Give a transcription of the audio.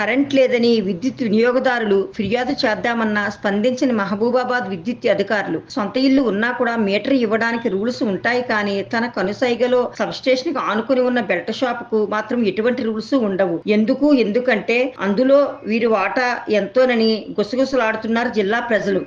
Current లేదని విద్యుత్ వినియోగదారులు ఫిర్యాదు చేద్దామన్నా స్పందించిన మహబూబాబాద్ విద్యుత్ అధికారులు. సొంత ఇల్లు ఉన్నా కూడా మీటర్ ఇవ్వడానికి రూల్స్ ఉంటాయి కానీ తన కనుసైగలో సబ్స్టేషన్ కు ఆనుకుని ఉన్న బెల్ట్ షాప్ కు మాత్రం ఎటువంటి రూల్స్ ఉండవు. ఎందుకంటే అందులో వీరి వాటా ఎంతోనని గుసగుసలాడుతున్నారు జిల్లా ప్రజలు.